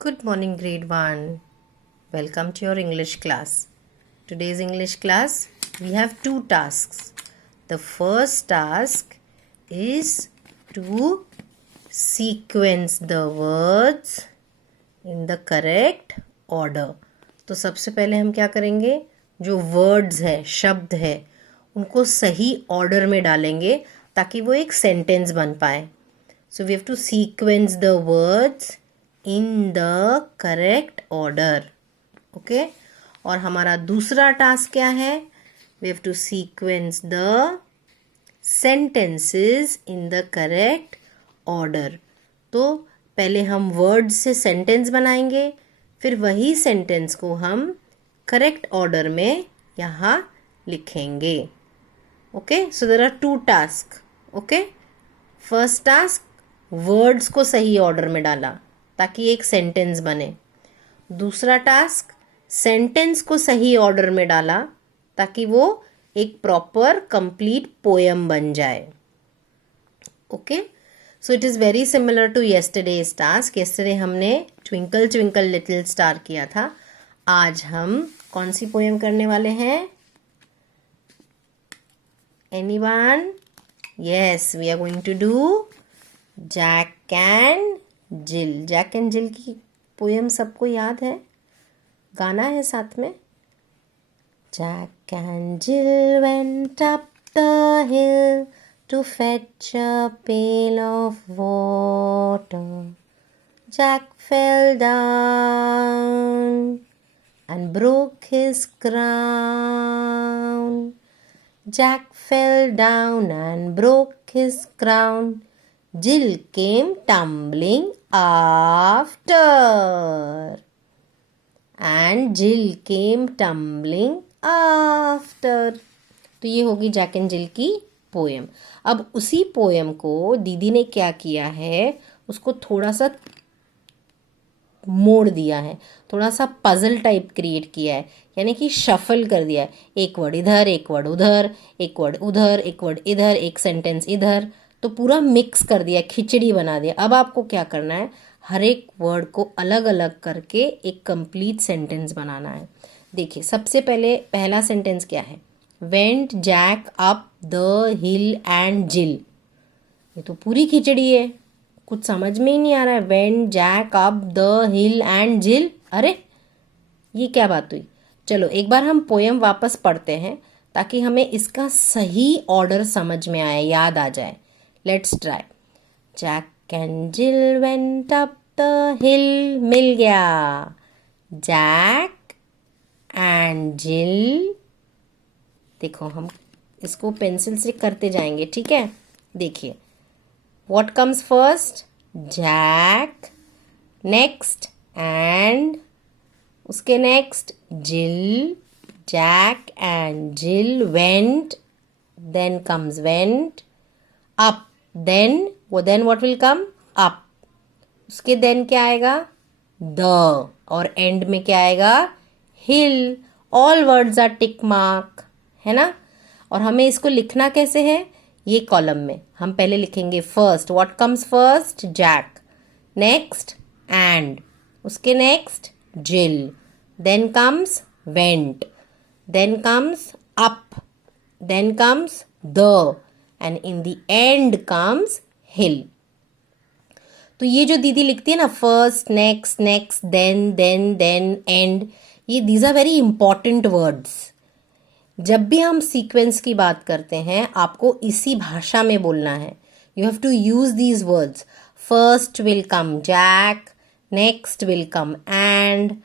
Good morning, grade 1. Welcome to your English class. Today's English class, we have two tasks. The first task is to sequence the words in the correct order. तो सबसे पहले हम क्या करेंगे, जो words है, शब्द है, उनको सही ऑर्डर में डालेंगे ताकि वो एक सेंटेंस बन पाए. So we have to sequence the words in the correct order. Okay? और हमारा दूसरा टास्क क्या है? We have to sequence the sentences in the correct order. तो पहले हम वर्ड से सेंटेंस बनाएंगे, फिर वही सेंटेंस को हम करेक्ट ऑर्डर में यहाँ लिखेंगे. Okay, so there are two task. Okay, first task, words को सही ऑर्डर में डाला ताकि एक सेंटेंस बने. दूसरा टास्क, सेंटेंस को सही ऑर्डर में डाला ताकि वो एक प्रॉपर कंप्लीट पोएम बन जाए. Okay, so it is very similar to yesterday's task. Yesterday हमने ट्विंकल ट्विंकल लिटिल स्टार किया था. आज हम कौन सी पोएम करने वाले हैं? Anyone? Yes, we are going to do Jack and Jill. Jack and Jill की पोएम सबको याद है? गाना है साथ में. Jack and Jill went up the hill to fetch a pail of water. Jack fell down and broke his crown. Jack fell down and broke his crown. Jill came tumbling after. And Jill came tumbling after. तो ये होगी Jack and Jill की poem. अब उसी poem को दीदी ने क्या किया है, उसको थोड़ा सा मोड़ दिया है, थोड़ा सा पजल टाइप क्रिएट किया है, यानी कि शफल कर दिया है. एक वर्ड इधर, एक वर्ड उधर, एक वर्ड उधर, एक वर्ड इधर, एक सेंटेंस इधर, तो पूरा मिक्स कर दिया, खिचड़ी बना दिया. अब आपको क्या करना है, हर एक वर्ड को अलग अलग करके एक कंप्लीट सेंटेंस बनाना है. देखिए, सबसे पहले पहला सेंटेंस क्या है? Went Jack up the hill and Jill. ये तो पूरी खिचड़ी है, कुछ समझ में ही नहीं आ रहा है. Went Jack up the hill and Jill, अरे ये क्या बात हुई? चलो एक बार हम पोएम वापस पढ़ते हैं ताकि हमें इसका सही ऑर्डर समझ में आए, याद आ जाए. Let's try. Jack and Jill went up the hill, मिल गया. जैक एंड जिल. देखो, हम इसको पेंसिल से करते जाएंगे, ठीक है? देखिए, what comes first? Jack. Next and उसके next Jill. Jack and Jill went. Then comes went. Up. Then what will come? Up. उसके then क्या आएगा? The. और end में क्या आएगा? Hill. All words are tick mark, है ना? और हमें इसको लिखना कैसे है? ये कॉलम में हम पहले लिखेंगे first. What comes first? Jack. Next and. उसके next Jill. Then comes went. Then comes up. Then comes the. And in the end comes hill. तो ये जो दीदी लिखती है ना, first, next, next, then and, ये these are very important words. जब भी हम सीक्वेंस की बात करते हैं, आपको इसी भाषा में बोलना है. You have to use these words. First will come Jack, next will come and,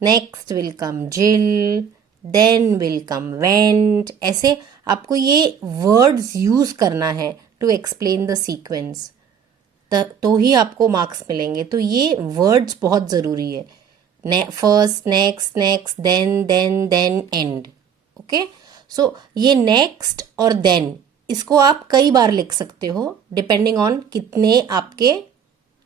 next will come Jill, then will come went. ऐसे आपको ये वर्ड्स यूज करना है टू एक्सप्लेन द सीक्वेंस, तो ही आपको मार्क्स मिलेंगे. तो ये वर्ड्स बहुत ज़रूरी है. First, next, next, then and. Okay, so ये नेक्स्ट और देन, इसको आप कई बार लिख सकते हो डिपेंडिंग ऑन कितने आपके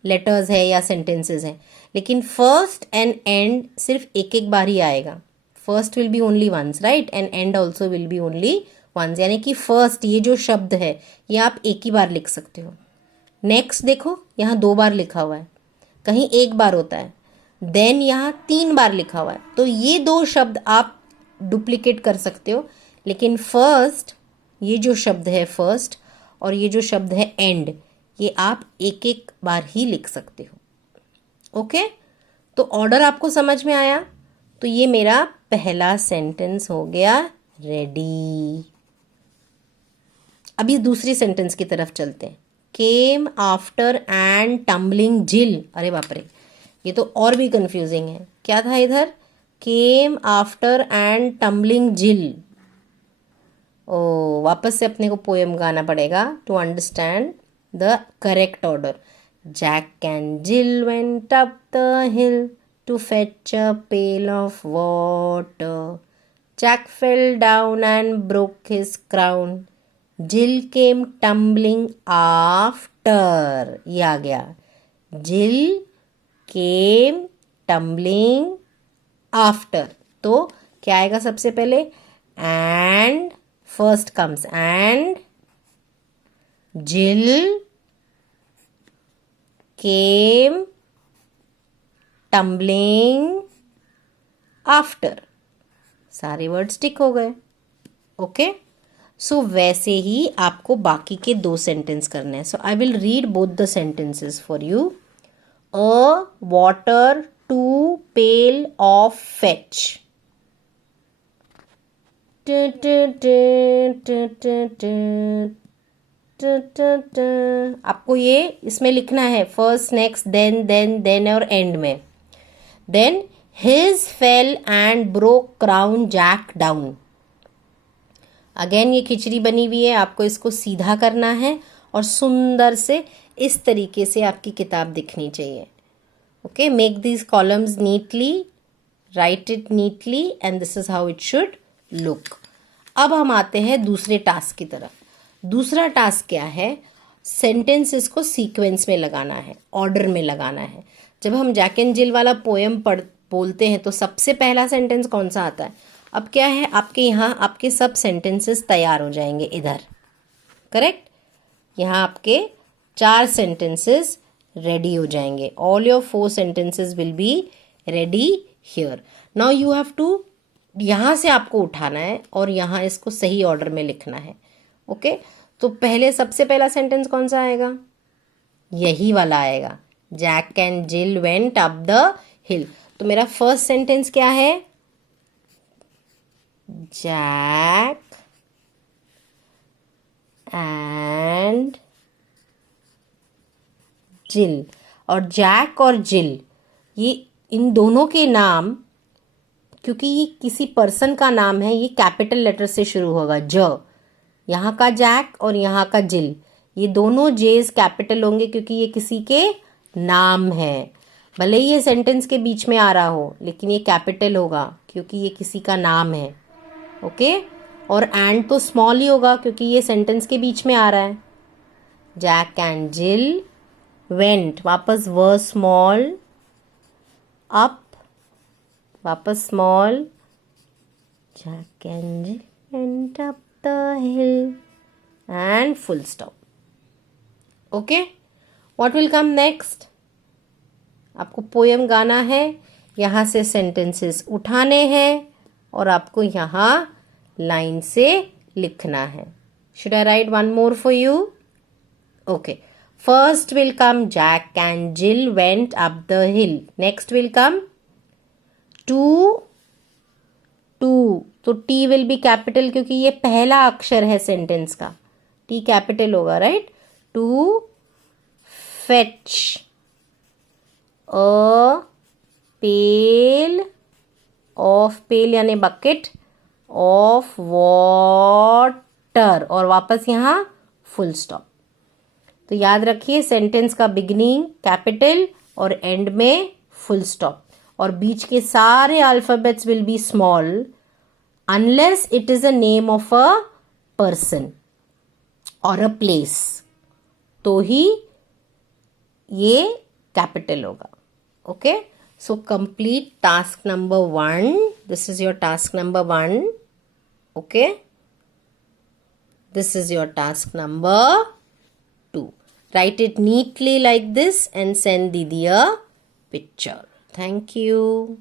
लेटर्स है या सेंटेंसेस हैं. लेकिन फर्स्ट एंड एंड सिर्फ एक एक बार ही आएगा. First will be only once, right, and and also will be only once. यानी कि फर्स्ट, ये जो शब्द है, ये आप एक ही बार लिख सकते हो. नेक्स्ट देखो, यहाँ 2 बार लिखा हुआ है, कहीं एक बार होता है. देन यहाँ 3 बार लिखा हुआ है, तो ये 2 शब्द आप डुप्लीकेट कर सकते हो, लेकिन फर्स्ट, ये जो शब्द है फर्स्ट और ये जो शब्द है एंड, ये आप एक एक बार ही लिख सकते हो। ओके, तो ऑर्डर आपको समझ में आया? तो ये मेरा पहला सेंटेंस हो गया रेडी। अभी दूसरी सेंटेंस की तरफ चलते हैं। केम आफ्टर एंड टम्बलिंग जिल। अरे बाप रे, ये तो और भी कंफ्यूजिंग है। क्या था इधर? केम आफ्टर एंड टम्बलिंग जिल। ओ, वापस से अपने को पोएम गाना पड़ेगा to understand the correct order. Jack and Jill went up the hill to fetch a pail of water. Jack fell down and broke his crown. Jill came tumbling after. ये आ गया, जिल केम टम्बलिंग आफ्टर। तो क्या आएगा सबसे पहले? And, first comes and जिल came tumbling after. सारे वर्ड्स टिक हो गए। ओके, सो वैसे ही आपको बाकी के 2 सेंटेंस करने हैं। So I will read both the sentences for you. A water to pail of fetch. आपको ये इसमें लिखना है फर्स्ट, नेक्स्ट, देन और एंड में। Then his fell and broke crown Jack down. Again ये खिचड़ी बनी हुई है, आपको इसको सीधा करना है और सुंदर से इस तरीके से आपकी किताब दिखनी चाहिए। Okay, make these columns neatly, right it neatly and this is how it should look. अब हम आते हैं दूसरे टास्क की तरफ। दूसरा टास्क क्या है? सेंटेंसेस को सीक्वेंस में लगाना है, ऑर्डर में लगाना है। जब हम जैक एंड जिल वाला पोएम बोलते हैं तो सबसे पहला सेंटेंस कौन सा आता है? अब क्या है, आपके यहाँ आपके सब सेंटेंसेस तैयार हो जाएंगे इधर। करेक्ट, यहाँ आपके 4 सेंटेंसेस रेडी हो जाएंगे। All your 4 sentences will be ready here. Now you have to, यहाँ से आपको उठाना है और यहाँ इसको सही ऑर्डर में लिखना है। ओके, तो पहले सबसे पहला सेंटेंस कौन सा आएगा? यही वाला आएगा, Jack and Jill went up the hill. तो मेरा फर्स्ट सेंटेंस क्या है? जैक एंड जिल। और जैक और जिल, ये इन दोनों के नाम, क्योंकि ये किसी पर्सन का नाम है, ये कैपिटल लेटर से शुरू होगा। ज, यहाँ का जैक और यहाँ का जिल, ये दोनों जेज कैपिटल होंगे क्योंकि ये किसी के नाम है। भले ही ये सेंटेंस के बीच में आ रहा हो, लेकिन ये कैपिटल होगा क्योंकि ये किसी का नाम है। ओके, और एंड तो स्मॉल ही होगा क्योंकि ये सेंटेंस के बीच में आ रहा है। जैक एंड जिल वेंट, वापस व स्मॉल, अप, वापस small, Jack and Jill went up the hill and full stop. Okay, what will come next? आपको पोएम गाना है, यहाँ से सेंटेंसेस उठाने हैं और आपको यहाँ लाइन से लिखना है। Should I write one more for you? Okay, first will come Jack and Jill went up the hill. Next will come to, तो टी विल बी कैपिटल क्योंकि ये पहला अक्षर है सेंटेंस का, टी कैपिटल होगा, right? To fetch a pail of, pail यानी bucket, of water, और वापस यहाँ फुल स्टॉप। तो याद रखिए, सेंटेंस का बिगिनिंग कैपिटल और एंड में फुल स्टॉप, और बीच के सारे alphabets will be small unless it is a name of a person और अ प्लेस, तो ही ये कैपिटल होगा। Okay, so complete task number 1. This is your task number 1. Okay, this is your task number 2. Write it neatly like this and send Didi a picture. Thank you.